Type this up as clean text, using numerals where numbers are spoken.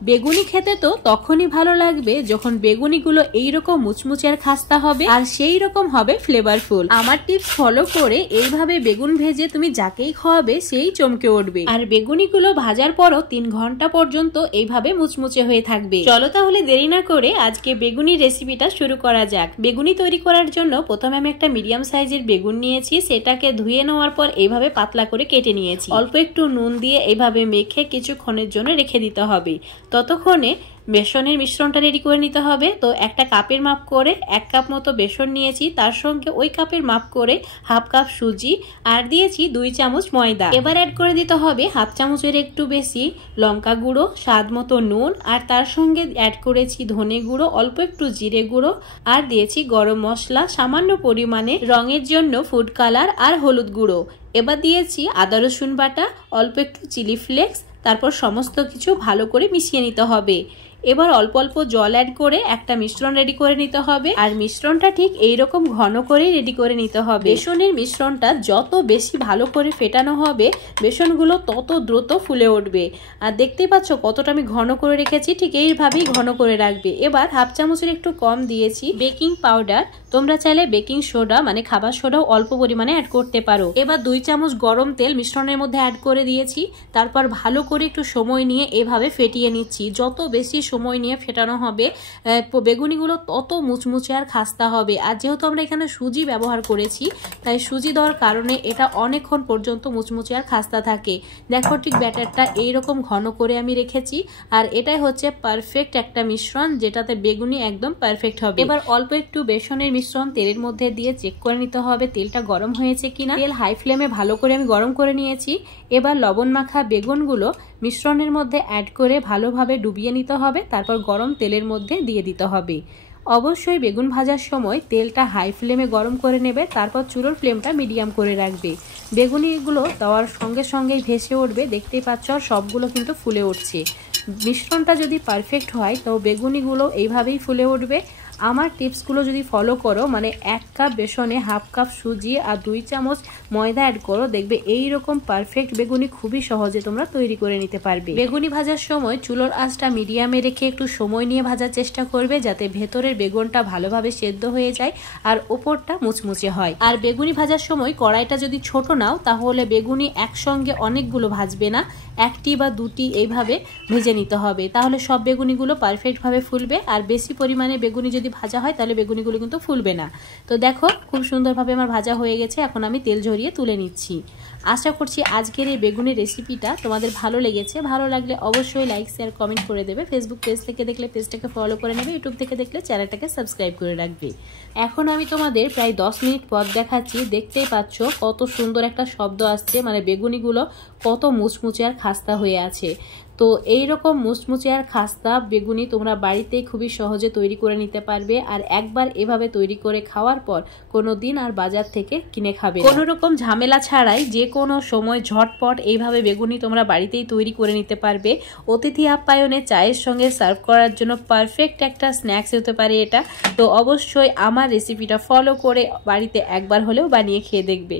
বেগুনি খেতে তো তখনই ভালো লাগবে যখন বেগুনিগুলো এইরকম মুচমুচে আর খাস্তা হবে আর সেই রকম হবে ফ্লেভারফুল। আমার টিপস ফলো করে এইভাবে বেগুন ভেজে তুমি যাকেই খাওয়াবে সেই চমকে উঠবে। আর বেগুনিগুলো ভাজার পরও 3 ঘন্টা পর্যন্ত এইভাবে মুচমুচে হয়ে থাকবে। চলো তাহলে দেরি না করে আজকে বেগুনি রেসিপিটা শুরু করা যাক। বেগুনি তৈরি করার জন্য প্রথমে আমি একটা মিডিয়াম সাইজের বেগুন নিয়েছি, সেটাকে ধুয়ে নেওয়ার পর এইভাবে পাতলা করে কেটে নিয়েছি। অল্প একটু নুন দিয়ে এইভাবে মেখে কিছুক্ষণের জন্য রেখে দিতে হবে। ততক্ষণে বেসনের মিশ্রণটা রেডি করে নিতে হবে। তো একটা কাপের মাপ করে 1 কাপ মতো বেসন নিয়েছি, তার সঙ্গে ওই কাপের মাপ করে হাফ কাপ সুজি আর দিয়েছি 2 চামচ ময়দা। এবার অ্যাড করে দিতে হবে হাফ চামচের একটু বেশি লঙ্কা গুঁড়ো, স্বাদ মতো নুন আর তার সঙ্গে অ্যাড করেছি ধনে গুঁড়ো, অল্প একটু জিরে গুঁড়ো আর দিয়েছি গরম মশলা, সামান্য পরিমাণে রঙের জন্য ফুড কালার আর হলুদ গুঁড়ো। এবার দিয়েছি আদা রসুন বাটা, অল্প একটু চিলি ফ্লেক্স, তারপর সমস্ত কিছু ভালো করে মিশিয়ে নিতে হবে। এবার অল্প অল্প জল অ্যাড করে একটা মিশ্রণ রেডি করে নিতে হবে। আর মিশ্রণটা ঠিক এইরকম ঘন করে রেডি করে নিতে হবে। বেসনের মিশ্রণটা যত বেশি ভালো করে ফেটানো হবে বেসনগুলো তত দ্রুত ফুলে উঠবে। আর দেখতেই পাচ্ছ কতটা আমি ঘন করে রেখেছি, ঠিক এইভাবেই ঘন করে রাখবে। এবার হাফ চামচের একটু কম দিয়েছি বেকিং পাউডার, তোমরা চাইলে বেকিং সোডা মানে খাবার সোডাও অল্প পরিমাণে অ্যাড করতে পারো। এবার 2 চামচ গরম তেল মিশ্রণের মধ্যে অ্যাড করে দিয়েছি, তারপর ভালো করে একটু সময় নিয়ে এভাবে ফেটিয়ে নিচ্ছি। যত বেশি সময় নিয়ে ফেটানো হবে বেগুনিগুলো তত মুচমুচে আর খাস্তা হবে। আর যেহেতু আমরা এখানে সুজি ব্যবহার করেছি তাই সুজি দেওয়ার কারণে এটা অনেকক্ষণ পর্যন্ত মুচমুচে আর খাস্তা থাকে। দেখো ঠিক ব্যাটারটা এইরকম ঘন করে আমি রেখেছি আর এটাই হচ্ছে পারফেক্ট একটা মিশ্রণ যেটাতে বেগুনি একদম পারফেক্ট হবে। এবার অল্প একটু বেসনের মিশ্রণ তেলের মধ্যে দিয়ে চেক করে নিতে হবে তেলটা গরম হয়েছে কিনা। তেল হাই ফ্লেমে ভালো করে আমি গরম করে নিয়েছি। এবার লবণ মাখা বেগুনগুলো মিশ্রণের মধ্যে অ্যাড করে ভালোভাবে ডুবিয়ে নিতে হবে, তারপর গরম তেলের মধ্যে দিয়ে দিতে হবে। অবশ্যই বেগুন ভাজার সময় তেলটা হাই ফ্লেমে গরম করে নেবে, তারপর চুলোর ফ্লেমটা মিডিয়াম করে রাখবে। বেগুনিগুলো দেওয়ার সঙ্গে সঙ্গেই ভেসে উঠবে, দেখতেই পাচ্ছ সবগুলো কিন্তু ফুলে উঠছে। মিশ্রণটা যদি পারফেক্ট হয় তো বেগুনিগুলো এইভাবেই ফুলে উঠবে। আমার টিপসগুলো যদি ফলো করো মানে 1 কাপ বেসনে হাফ কাপ সুজি আর 2 চামচ ময়দা অ্যাড করো, দেখবে এইরকম পারফেক্ট বেগুনি খুবই সহজে তোমরা তৈরি করে নিতে পারবে। বেগুনি ভাজার সময় চুলোর আঁচটা মিডিয়ামে রেখে একটু সময় নিয়ে ভাজার চেষ্টা করবে যাতে ভেতরের বেগুনটা ভালোভাবে সেদ্ধ হয়ে যায় আর ওপরটা মুচমুচে হয়। আর বেগুনি ভাজার সময় কড়াইটা যদি ছোট নাও তাহলে বেগুনি একসঙ্গে অনেকগুলো ভাজবে না, 1টি বা 2টি এইভাবে ভেজে নিতে হবে, তাহলে সব বেগুনিগুলো পারফেক্টভাবে ফুলবে। আর বেশি পরিমাণে বেগুনি যদি ভাজা হয় তাহলে বেগুনিগুলো কিন্তু ফুলবে না। তো দেখো খুব সুন্দরভাবে আমার ভাজা হয়ে গেছে, এখন আমি তেল ঝরিয়ে তুলে নিচ্ছি। আশা করছি আজকের এই বেগুনের রেসিপিটা তোমাদের ভালো লেগেছে। ভালো লাগলে অবশ্যই লাইক শেয়ার কমেন্ট করে দেবে। ফেসবুক পেজ থেকে দেখলে পেজটাকে ফলো করে নেবে, ইউটিউব থেকে দেখলে চ্যানেলটাকে সাবস্ক্রাইব করে রাখবে। এখন আমি তোমাদের প্রায় 10 মিনিট পর দেখাচ্ছি। দেখতেই পাচ্ছ কত সুন্দর একটা শব্দ আসছে, মানে বেগুনিগুলো কত মুচমুচে আর খাস্তা হয়ে আছে। তো এইরকম মুচমুচে আর খাস্তা বেগুনি তোমরা বাড়িতেই খুবই সহজে তৈরি করে নিতে পারবে। আর একবার এভাবে তৈরি করে খাওয়ার পর কোনো দিন আর বাজার থেকে কিনে খাবে কোনো রকম ঝামেলা ছাড়াই যে কোনো সময় ঝটপট এইভাবে বেগুনি তোমরা বাড়িতেই তৈরি করে নিতে পারবে। অতিথি আপ্যায়নে চায়ের সঙ্গে সার্ভ করার জন্য পারফেক্ট একটা স্ন্যাক্স হতে পারে এটা। তো অবশ্যই আমার রেসিপিটা ফলো করে বাড়িতে একবার হলেও বানিয়ে খেয়ে দেখবে।